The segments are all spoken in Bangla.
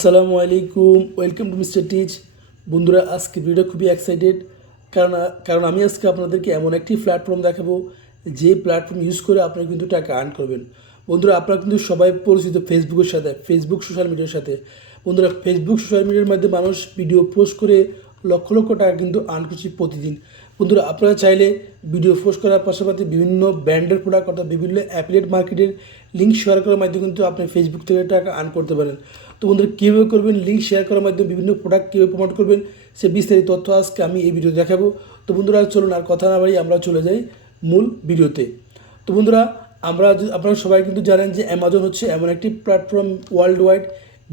আসসালামু আলাইকুম, ওয়েলকাম টু মিস্টার টিচ। বন্ধুরা, আজকে ভিডিওটা খুবই এক্সাইটেড কারণ কারণ আমি আজকে আপনাদেরকে এমন একটি প্ল্যাটফর্ম দেখাবো যে প্ল্যাটফর্ম ইউজ করে আপনি কিন্তু টাকা আর্ন করবেন। বন্ধুরা, আপনারা কিন্তু সবাই পরিচিত ফেসবুকের সাথে, ফেসবুক সোশ্যাল মিডিয়ার সাথে। বন্ধুরা, ফেসবুক সোশ্যাল মিডিয়ার মাধ্যমে মানুষ ভিডিও পোস্ট করে লক্ষ লক্ষ টাকা কিন্তু আর্ন করছে প্রতিদিন। বন্ধুরা, আপনারা চাইলে ভিডিও পোস্ট করার পাশাপাশি বিভিন্ন ব্র্যান্ডের প্রোডাক্ট অর্থাৎ বিভিন্ন অ্যাফিলিয়েট মার্কেটের লিঙ্ক শেয়ার করার মাধ্যমে কিন্তু আপনি ফেসবুক থেকে টাকা আর্ন করতে পারেন। তো বন্ধুরা, কীভাবে করবেন, লিঙ্ক শেয়ার করার মাধ্যমে বিভিন্ন প্রোডাক্ট কীভাবে প্রমোট করবেন, সে বিস্তারিত তথ্য আজকে আমি এই ভিডিও দেখাবো। তো বন্ধুরা, চলুন আর কথা না বাড়ি আমরা চলে যাই মূল ভিডিওতে। তো বন্ধুরা, আপনারা সবাই কিন্তু জানেন যে অ্যামাজন হচ্ছে এমন একটি প্ল্যাটফর্ম, ওয়ার্ল্ড ওয়াইড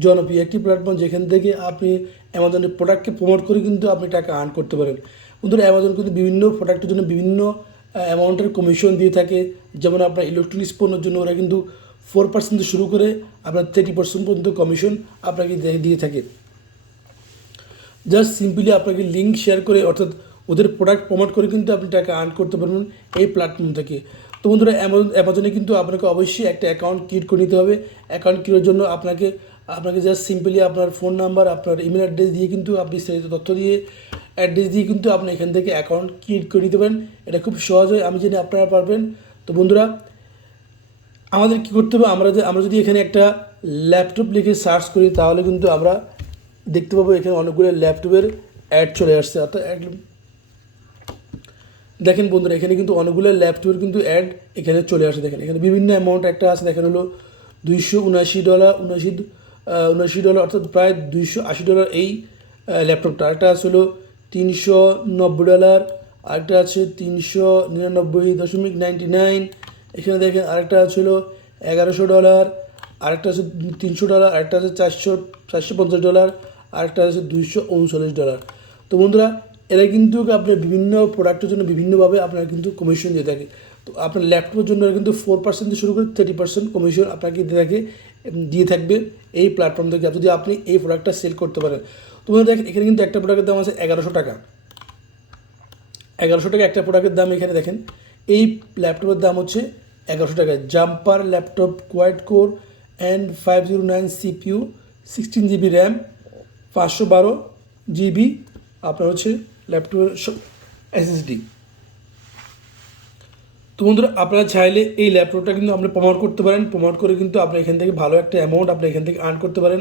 জনপ্রিয় একটি প্ল্যাটফর্ম যেখান থেকে আপনি অ্যামাজনের প্রোডাক্টকে প্রমোট করে কিন্তু আপনি টাকা আর্ন করতে পারেন। বন্ধুরা, অ্যামাজন কিন্তু বিভিন্ন প্রোডাক্টের জন্য বিভিন্ন অ্যামাউন্টের কমিশন দিয়ে থাকে। যেমন আপনার ইলেকট্রনিক্স পণ্যের জন্য ওরা কিন্তু 4% শুরু করে আপনার 30% পর্যন্ত কমিশন আপনাকে দিয়ে থাকে। জাস্ট সিম্পলি আপনাকে লিঙ্ক শেয়ার করে অর্থাৎ ওদের প্রোডাক্ট প্রমোট করে কিন্তু আপনি টাকা আর্ন করতে পারবেন এই প্ল্যাটফর্ম থেকে। তো বন্ধুরা, অ্যামাজনে কিন্তু আপনাকে অবশ্যই একটা অ্যাকাউন্ট ক্রিয়েট করে নিতে হবে। অ্যাকাউন্ট ক্রিয়েটের জন্য আপনাকে জাস্ট সিম্পলি আপনার ফোন নাম্বার, আপনার ইমেল অ্যাড্রেস দিয়ে কিন্তু আপনি বিস্তারিত তথ্য দিয়ে অ্যাড্রেস দিয়ে কিন্তু আপনি এখান থেকে অ্যাকাউন্ট ক্রিয়েট করে নিতে পারেন। এটা খুব সহজ হয়, আমি জানি আপনারা পারবেন। তো বন্ধুরা, আমাদের কী করতে হবে, আমরা যদি এখানে একটা ল্যাপটপ লিখে সার্চ করি তাহলে কিন্তু আমরা দেখতে পাবো এখানে অনেকগুলো ল্যাপটপের অ্যাড চলে আসছে। অর্থাৎ দেখেন বন্ধুরা, এখানে কিন্তু অনেকগুলো ল্যাপটপের কিন্তু অ্যাড এখানে চলে আসে। দেখেন এখানে বিভিন্ন অ্যামাউন্ট একটা আছে, দেখেন হলো $279 অর্থাৎ প্রায় $280 এই ল্যাপটপটা। আরেকটা আছে হলো $390, আরেকটা আছে $399.99। এখানে দেখেন আরেকটা আছে হলো $1100, আরেকটা আছে $300, আরেকটা আছে $450, আরেকটা আছে $239। তো বন্ধুরা, এরা কিন্তু আপনার বিভিন্ন প্রোডাক্টের জন্য বিভিন্নভাবে আপনার কিন্তু কমিশন দিয়ে থাকে। তো আপনার ল্যাপটপের জন্য কিন্তু 4% থেকে শুরু করে 30% কমিশন আপনাকে দিয়ে থাকবে এই প্ল্যাটফর্ম থেকে, যদি আপনি এই প্রোডাক্টটা সেল করতে পারেন। তো বন্ধুরা, দেখেন এখানে কিন্তু একটা প্রোডাক্টের দাম আছে $1100। $1100 একটা প্রোডাক্টের দাম। এখানে দেখেন এই ল্যাপটপের দাম হচ্ছে $1100। Jumper laptop, quad core and 509 CPU, 16GB RAM, 512GB আপনার হচ্ছে ল্যাপটপের SSD। তো বন্ধুরা, আপনারা চাইলে এই ল্যাপটপটা কিন্তু আপনি প্রমোট করতে পারেন। প্রমোট করে কিন্তু আপনি এখান থেকে ভালো একটা অ্যামাউন্ট আপনি এখান থেকে আর্ন করতে পারেন।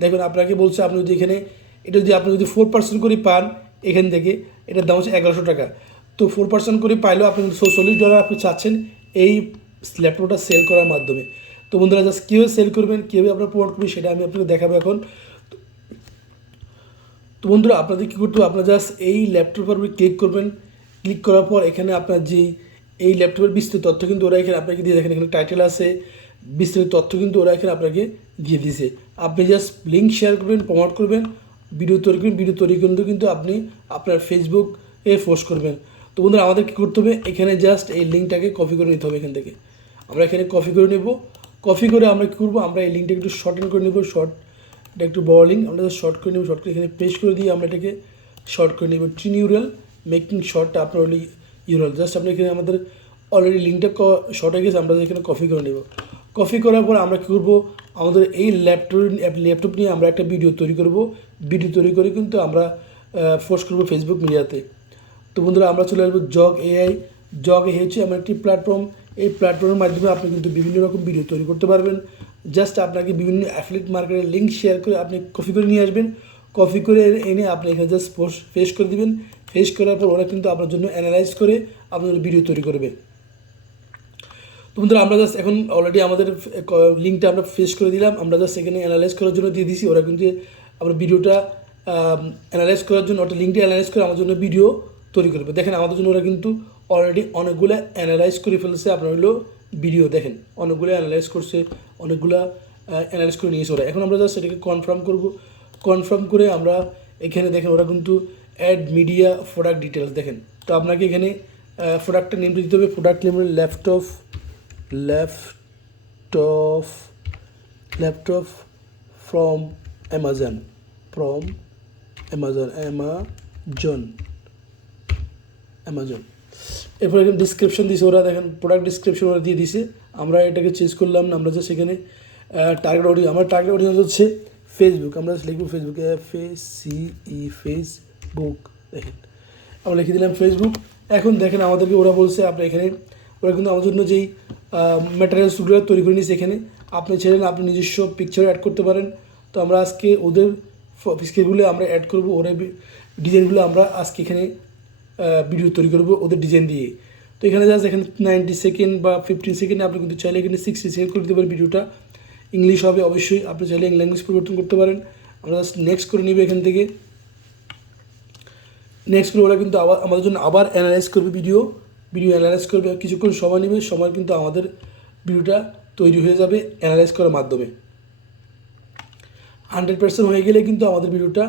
দেখবেন আপনাকে বলছে আপনি যদি এখানে আপনি যদি 4% করে পান এখান থেকে, এটার দাম হচ্ছে $1100। তো 4% করে পাইলেও আপনি $46 আপনি চাচ্ছেন এই ল্যাপটপটা সেল করার মাধ্যমে। তো বন্ধুরা, জাস্ট কীভাবে সেল করবেন, কীভাবে আপনারা প্রমোট করবেন সেটা আমি আপনাকে দেখাবো এখন। তো বন্ধুরা, আপনাদের কী করতে হবে, আপনারা জাস্ট এই ল্যাপটপের উপরে ক্লিক করবেন। ক্লিক করার পর এখানে আপনার এই ল্যাপটপের বিস্তারিত তথ্য কিন্তু ওরা এখানে আপনাকে দিয়ে দেখেন, এখানে টাইটেল আছে, বিস্তারিত তথ্য কিন্তু ওরা এখানে আপনাকে দিয়ে দিয়েছে। আপনি জাস্ট লিঙ্ক শেয়ার করবেন, প্রমোট করবেন, ভিডিও তৈরি করবেন, ভিডিও তৈরি কিন্তু আপনি আপনার ফেসবুকে পোস্ট করবেন। তো বন্ধুরা, আমাদের কী করতে হবে, এখানে জাস্ট এই লিঙ্কটাকে কপি করে নিতে হবে। এখান থেকে আমরা এখানে কপি করে নেব। কপি করে আমরা কী করবো, আমরা এই লিঙ্কটাকে একটু শর্টেন করে নেব। এটা একটু বড় লিঙ্ক, আমরা শর্ট করে নেব। শর্ট করে এখানে পেস্ট করে দিয়ে আমরা এটাকে শর্ট করে নেব। ট্রিন ইউরাল মেকিং শর্টটা আপনার হলে ইউরাল, জাস্ট আপনি এখানে আমাদের অলরেডি লিঙ্কটা শর্ট হয়ে গেছে, আমরা এখানে কপি করে নেব। কপি করার পর আমরা কী করবো, আমাদের এই ল্যাপটপ নিয়ে আমরা একটা ভিডিও তৈরি করব। ভিডিও তৈরি করে কিন্তু আমরা পোস্ট করবো ফেসবুক মিডিয়াতে। তো বন্ধুরা, আমরা চলে আসবো জগ এআই। জগ এআই হচ্ছে এমন একটি প্ল্যাটফর্ম, এই প্ল্যাটফর্মের মাধ্যমে আপনি কিন্তু বিভিন্ন রকম ভিডিও তৈরি করতে পারবেন। জাস্ট আপনাকে বিভিন্ন অ্যাফিলিয়েট মার্কেটের লিঙ্ক শেয়ার করে আপনি কপি করে নিয়ে আসবেন। কপি করে এনে আপনি এখানে জাস্ট পেস্ট করে দেবেন। পেস্ট করার পর ওরা কিন্তু আপনার জন্য অ্যানালাইজ করে আপনার ভিডিও তৈরি করবে। তো বন্ধুরা, আমরা জাস্ট এখন অলরেডি আমাদের লিঙ্কটা আমরা পেস্ট করে দিলাম। আমরা জাস্ট এখানে অ্যানালাইজ করার জন্য দিয়ে দিয়েছি। ওরা কিন্তু আমরা ভিডিওটা অ্যানালাইজ করার জন্য ওটা লিঙ্কটা অ্যানালাইজ করে আমার জন্য ভিডিও তৈরি করবে। দেখেন আমাদের জন্য ওরা কিন্তু অলরেডি অনেকগুলো অ্যানালাইজ করে ফেলছে। আপনার হলো ভিডিও দেখেন অনেকগুলো অ্যানালাইজ করছে, অনেকগুলো অ্যানালাইজ করে নিয়েছে ওরা। এখন আমরা জাস্ট এটাকে কনফার্ম করব। কনফার্ম করে আমরা এখানে দেখেন ওরা কিন্তু অ্যাড মিডিয়া প্রোডাক্ট ডিটেলস দেখেন। তো আপনাকে এখানে প্রোডাক্টটা নেম দিতে হবে। Product name laptop from Amazon. এরপর এখানে ডিসক্রিপশন দিয়েছে ওরা, দেখেন প্রোডাক্ট ডিসক্রিপশন ওরা দিয়ে দিয়েছে। আমরা এটাকে চেঞ্জ করলাম না, আমরা জাস্ট এখানে টার্গেট অডিয়েন্স, আমার টার্গেট অডিয়েন্স হচ্ছে ফেসবুক, আমরা লিখবো ফেসবুক, FACE ফেসবুক। দেখেন আমরা লিখে দিলাম ফেসবুক। এখন দেখেন আমাদেরকে ওরা বলছে আপনি এখানে, ওরা কিন্তু আমার জন্য যেই ম্যাটেরিয়ালসগুলো তৈরি করে নিয়েছে, এখানে আপনি চাইলেন আপনি নিজস্ব পিকচার অ্যাড করতে পারেন। তো আমরা আজকে ওদের পিকচারগুলো আমরা অ্যাড করবো, ওরা ডিজাইনগুলো আমরা আজকে এখানে ভিডিও তৈরি করবো ওদের ডিজাইন দিয়ে। তো এখানে জাস্ট এখানে 90 সেকেন্ড বা 15 সেকেন্ডে আপনি কিন্তু চাইলে এখানে 60 সেকেন্ড করে দিতে পারেন। ভিডিওটা ইংলিশ হবে অবশ্যই, আপনি চাইলে ল্যাঙ্গুয়েজ পরিবর্তন করতে পারেন। আমরা জাস্ট নেক্সট করে নিবে এখান থেকে। নেক্সট করে ওরা কিন্তু আবার আমাদের জন্য আবার অ্যানালাইজ করবে, ভিডিও অ্যানালাইজ করবে, কিছুক্ষণ সময় নেবে, সময় কিন্তু আমাদের ভিডিওটা তৈরি হয়ে যাবে অ্যানালাইজ করার মাধ্যমে। 100% হয়ে গেলে কিন্তু আমাদের ভিডিওটা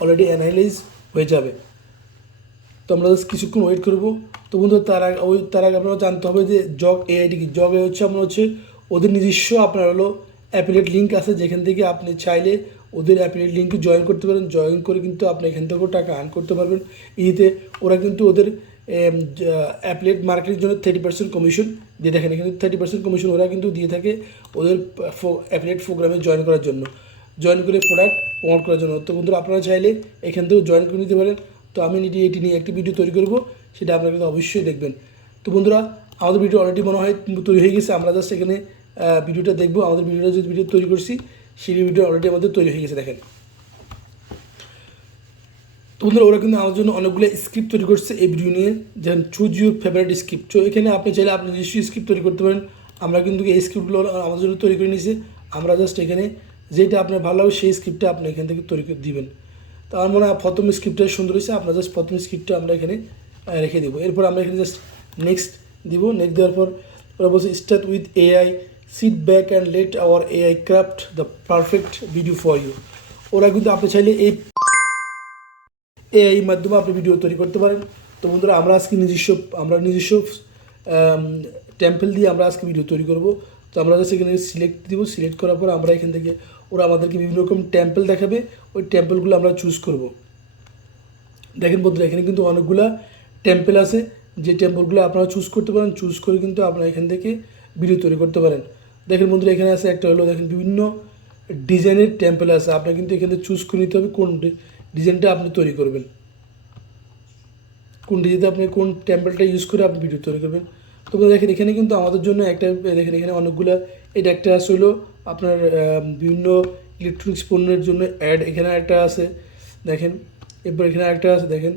অলরেডি অ্যানালাইজ হয়ে যাবে। তো আমরা জাস্ট কিছুক্ষণ ওয়েট করবো। তো বন্ধু তার আগে আপনারা জানতে হবে যে জগ এআইটি কি। জগ এআই হচ্ছে আপনার হচ্ছে ওদের নিজস্ব আপনার হলো অ্যাফিলিয়েট লিঙ্ক আছে, যেখান থেকে আপনি চাইলে ওদের অ্যাফিলিয়েট লিঙ্কে জয়েন করতে পারেন। জয়েন করে কিন্তু আপনি এখান থেকেও টাকা আর্ন করতে পারবেন। ইতে ওরা কিন্তু ওদের অ্যাফিলিয়েট মার্কেটের জন্য 30% কমিশন দিয়ে থাকেন। এখানে 30% কমিশন ওরা কিন্তু দিয়ে থাকে ওদের অ্যাফিলিয়েট প্রোগ্রামে জয়েন করার জন্য, জয়েন করে প্রোডাক্ট প্রমোট করার জন্য। তো বন্ধুরা আপনারা চাইলে এখান থেকেও জয়েন করে নিতে পারেন। তো আমি এটি নিয়ে একটি ভিডিও তৈরি করব, সেটা আপনারা কিন্তু অবশ্যই দেখবেন। তো বন্ধুরা আমাদের ভিডিও অলরেডি মনে হয় তৈরি হয়ে গেছে, আমরা জাস্ট এখানে ভিডিওটা দেখবো। আমাদের ভিডিওটা যে ভিডিও তৈরি করছি সেই ভিডিও অলরেডি আমাদের তৈরি হয়ে গেছে দেখেন। তো বন্ধুরা ওরা কিন্তু আমার জন্য অনেকগুলো স্ক্রিপ্ট তৈরি করছে এই ভিডিও নিয়ে, যেমন চুজ ইউর ফেভারিট স্ক্রিপ্ট। তো এখানে আপনি চাইলে আপনি নিজস্ব স্ক্রিপ্ট তৈরি করতে পারেন। আমরা কিন্তু এই স্ক্রিপ্টগুলো আমাদের জন্য তৈরি করে নিয়েছি। আমরা জাস্ট এখানে যেটা আপনার ভালো হবে সেই স্ক্রিপ্টটা আপনি এখান থেকে তৈরি করে দিবেন। তো আমার মনে হয় প্রথম স্ক্রিপ্টটা সুন্দর হয়েছে, আপনার জাস্ট প্রথম স্ক্রিপ্টটা আমরা এখানে রেখে দেবো। এরপর আমরা এখানে জাস্ট নেক্সট দিব। নেক্সট দেওয়ার পর ওরা বলছে start with AI, sit back and let our AI craft the perfect video for you. ওরা কিন্তু আপনি চাইলে এই এআই মাধ্যমে আপনি ভিডিও তৈরি করতে পারেন। তো বন্ধুরা আমরা আজকে নিজস্ব টেম্পল দিয়ে আমরা আজকে ভিডিও তৈরি করব। তো আমরা জাস্ট এখানে সিলেক্ট দিব। সিলেক্ট করার পর আমরা এখান থেকে ওরা আমাদেরকে বিভিন্ন রকম টেম্পল দেখাবে, ওই টেম্পলগুলো আমরা চুজ করব। দেখেন বন্ধুরা এখানে কিন্তু অনেকগুলা টেম্পল আছে, যে টেম্পলগুলো আপনারা চুজ করতে পারেন। চুজ করে কিন্তু আপনারা এখান থেকে ভিডিও তৈরি করতে পারেন। দেখেন বন্ধুরা এখানে আছে একটা হলো, দেখেন বিভিন্ন ডিজাইনের টেম্পল আছে, আপনার কিন্তু এখানে চুজ করে নিতে হবে কোন ডিজাইনটা আপনি তৈরি করবেন, কোন ডিজাইনে আপনি কোন টেম্পলটা ইউজ করে আপনি ভিডিও তৈরি করবেন। তো দেখেন এখানে কিন্তু আমাদের জন্য একটা, দেখেন এখানে অনেকগুলো, এটা একটা আছে হলো আপনার বিভিন্ন ইলেকট্রনিক্স পণ্যের জন্য অ্যাড, এখানে একটা আছে দেখেন। এরপর এখানে একটা আছে দেখেন।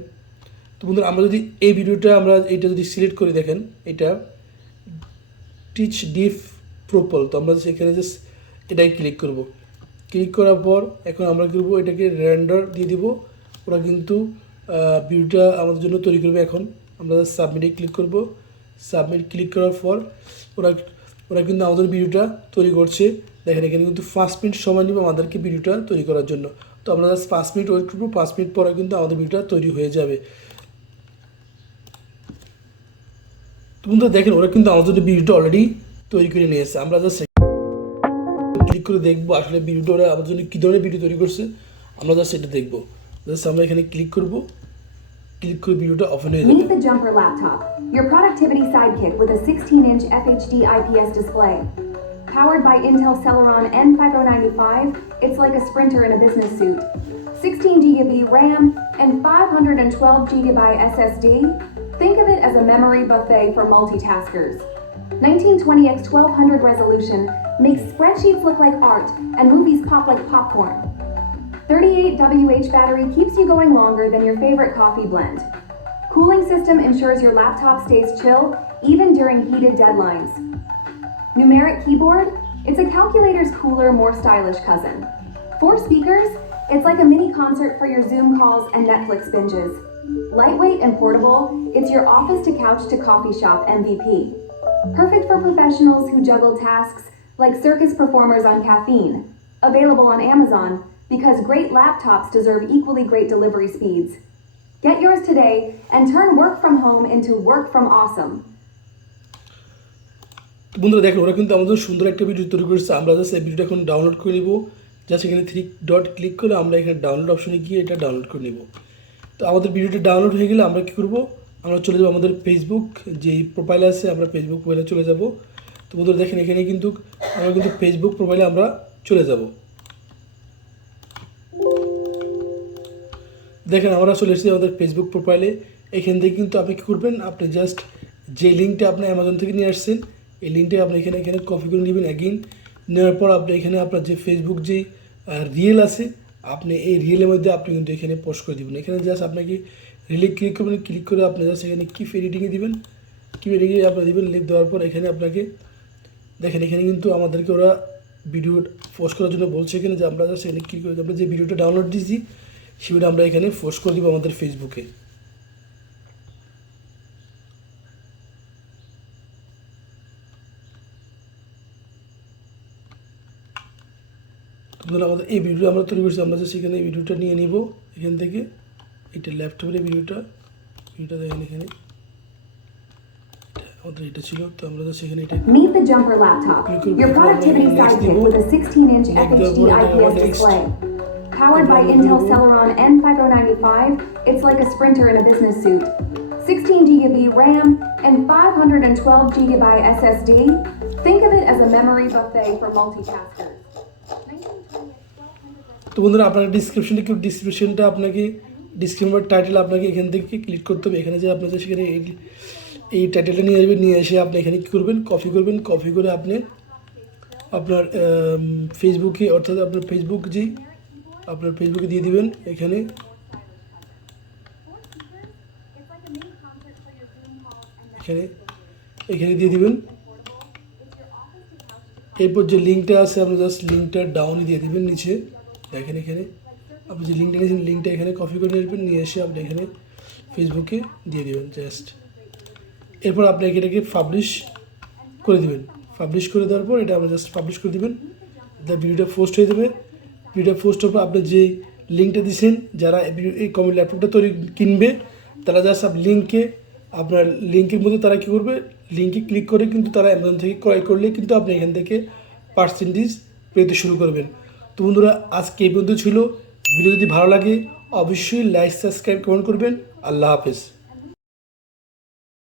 তো বন্ধুরা আমরা যদি এই ভিডিওটা আমরা এটা যদি সিলেক্ট করি, দেখেন এটা টিচ ডিফ প্রোপল। তো আমরা এখানে জাস্ট এটাই ক্লিক করব। ক্লিক করার পর এখন আমরা করবো এটাকে রেন্ডার দিয়ে দিব। ওরা কিন্তু ভিডিওটা আমাদের জন্য তৈরি করবে। এখন আমরা সাবমিটে ক্লিক করব। সাবমিট ক্লিক করার পর ওরা কিন্তু আমাদের ভিডিওটা তৈরি করছে। দেখেন এখানে কিন্তু 5 মিনিট সময় নেবে আমাদেরকে ভিডিওটা তৈরি করার জন্য। তো আমরা জাস্ট 5 মিনিট ওয়েট করবো। 5 মিনিট পরে কিন্তু আমাদের ভিডিওটা তৈরি হয়ে যাবে। তো বন্ধুরা দেখেন ওরা কিন্তু আমাদের ভিডিওটা অলরেডি তৈরি করে নিয়ে এসেছে। আমরা জাস্ট ক্লিক করে দেখবো আসলে ভিডিওটা ওরা আমাদের জন্য কী ধরনের ভিডিও তৈরি করছে, আমরা জাস্ট এটা দেখবো। জাস্ট আমরা এখানে ক্লিক করবো, ক্লিক করে ভিডিওটা ওপেন হয়ে যাবে। Meet the Jumper laptop, your productivity sidekick with a 16-inch FHD IPS display. Powered by Intel Celeron N5095, it's like a sprinter in a business suit. 16GB RAM and 512GB SSD. Think of it as a memory buffet for multitaskers. 1920x1200 resolution makes spreadsheets look like art and movies pop like popcorn. 38 WH battery keeps you going longer than your favorite coffee blend. Cooling system ensures your laptop stays chill even during heated deadlines. Numeric keyboard, it's a calculator's cooler, more stylish cousin. 4 speakers, it's like a mini concert for your Zoom calls and Netflix binges. Lightweight and portable, it's your office to couch to coffee shop MVP. Perfect for professionals who juggle tasks like circus performers on caffeine. Available on Amazon, because great laptops deserve equally great delivery speeds. Get yours today and turn work from home into work from awesome. বন্ধুরা দেখেন ওরা কিন্তু আমাদের সুন্দর একটা ভিডিও তৈরি করেছে। আমরা জাস্ট এই ভিডিওটা এখন ডাউনলোড করে নিব। জাস্ট এখানে 3 ডট ক্লিক করে আমরা এখানে ডাউনলোড অপশনে গিয়ে এটা ডাউনলোড করে নিব। তো আমাদের ভিডিওটা ডাউনলোড হয়ে গেলে আমরা কী করব, আমরা চলে যাবো আমাদের ফেসবুক যে প্রোফাইল আছে, আমরা ফেসবুক প্রোফাইলে চলে যাব। তো বন্ধুরা দেখেন এখানে কিন্তু আমরা কিন্তু ফেসবুক প্রোফাইলে আমরা চলে যাব। দেখেন আমরা চলে এসেছি আমাদের ফেসবুক প্রোফাইলে। এখান থেকে কিন্তু আপনি কী করবেন, আপনি জাস্ট যে লিঙ্কটা আপনি অ্যামাজন থেকে নিয়ে আসছেন এই লিঙ্কটা আপনি এখানে কপি করে নেবেন। অ্যাগেইন নেওয়ার পর আপনি এখানে আপনার যে ফেসবুক যে রিয়েল আছে আপনি এই রিয়েলের মধ্যে আপনি কিন্তু এখানে পোস্ট করে দেবেন। এখানে জাস্ট আপনাকে রিলে ক্লিক করবেন, ক্লিক করে আপনি জাস্ট এখানে কিপ এডিটিংয়ে দিবেন, কিপ এডিটিংয়ে আপনি দেবেন। লিপ দেওয়ার পর এখানে আপনাকে দেখেন এখানে কিন্তু আমাদেরকে ওরা ভিডিও পোস্ট করার জন্য বলছে এখানে যে আমরা জাস্ট এখানে ক্লিক করে আমরা যে ভিডিওটা ডাউনলোড দিয়েছি সেটা আমরা এখানে পোস্ট করে দিব আমাদের ফেসবুকে। তোমরা আমাদের এই ভিডিও আমরা তৈরি করছি, আমরা জাস্ট এখানে এই ভিডিওটা নিয়ে নিব এখান থেকে, এটা ল্যাপটপের ভিডিওটা দেখেন এখানে আমাদের এটা ছিল, তো আমরা জাস্ট এখানে এটা Meet the Jumper laptop, your productivity sidekick with a 16-inch FHD IPS display. Powered by Intel Celeron N5095, it's like a sprinter in a business suit. 16GB RAM and 512GB SSD. Think of it as a memory buffet for multitaskers. তো বন্ধুরা আপনার ডিসক্রিপশনটা আপনাকে ডিসক্রিপশন টাইটেল আপনাকে এখান থেকে ক্লিক করতে হবে। এখানে যে আপনার যে সেখানে এই টাইটেলটা নিয়ে আসবেন, নিয়ে এসে আপনি এখানে কী করবেন, কপি করে আপনি আপনার ফেসবুকে অর্থাৎ আপনার ফেসবুকে দিয়ে দিবেন। এখানে দিয়ে দিবেন। এরপর যে লিঙ্কটা আছে আপনি জাস্ট লিঙ্কটা ডাউনে দিয়ে দিবেন নিচে। দেখেন এখানে আপনি যে লিঙ্কটা নিয়েছেন লিঙ্কটা এখানে কপি করে নেবেন, নিয়ে এসে আপনি এখানে ফেসবুকে দিয়ে দেবেন জাস্ট। এরপর আপনি এটাকে পাবলিশ করে দেবেন। পাবলিশ করে দেওয়ার পর এটা আপনি জাস্ট পাবলিশ করে দেবেন, ভিডিওটা পোস্ট হয়ে যাবে। ভিডিওটা পোস্ট হওয়ার পর আপনি যে লিঙ্কটা দিয়েছেন যারা এই ল্যাপটপটা তৈরি কিনবে তারা জাস্ট আপনার লিঙ্কের মধ্যে তারা কী করবে, লিঙ্কে ক্লিক করে কিন্তু তারা অ্যামাজন থেকে ক্রয় করলে কিন্তু আপনি এখান থেকে পার্সেন্টেজ পেতে শুরু করবেন। তো বন্ধুরা আজকে এই পর্যন্ত ছিল। ভিডিও যদি ভালো লাগে অবশ্যই লাইক, সাবস্ক্রাইব, কমেন্ট করবেন। আল্লাহ হাফেজ।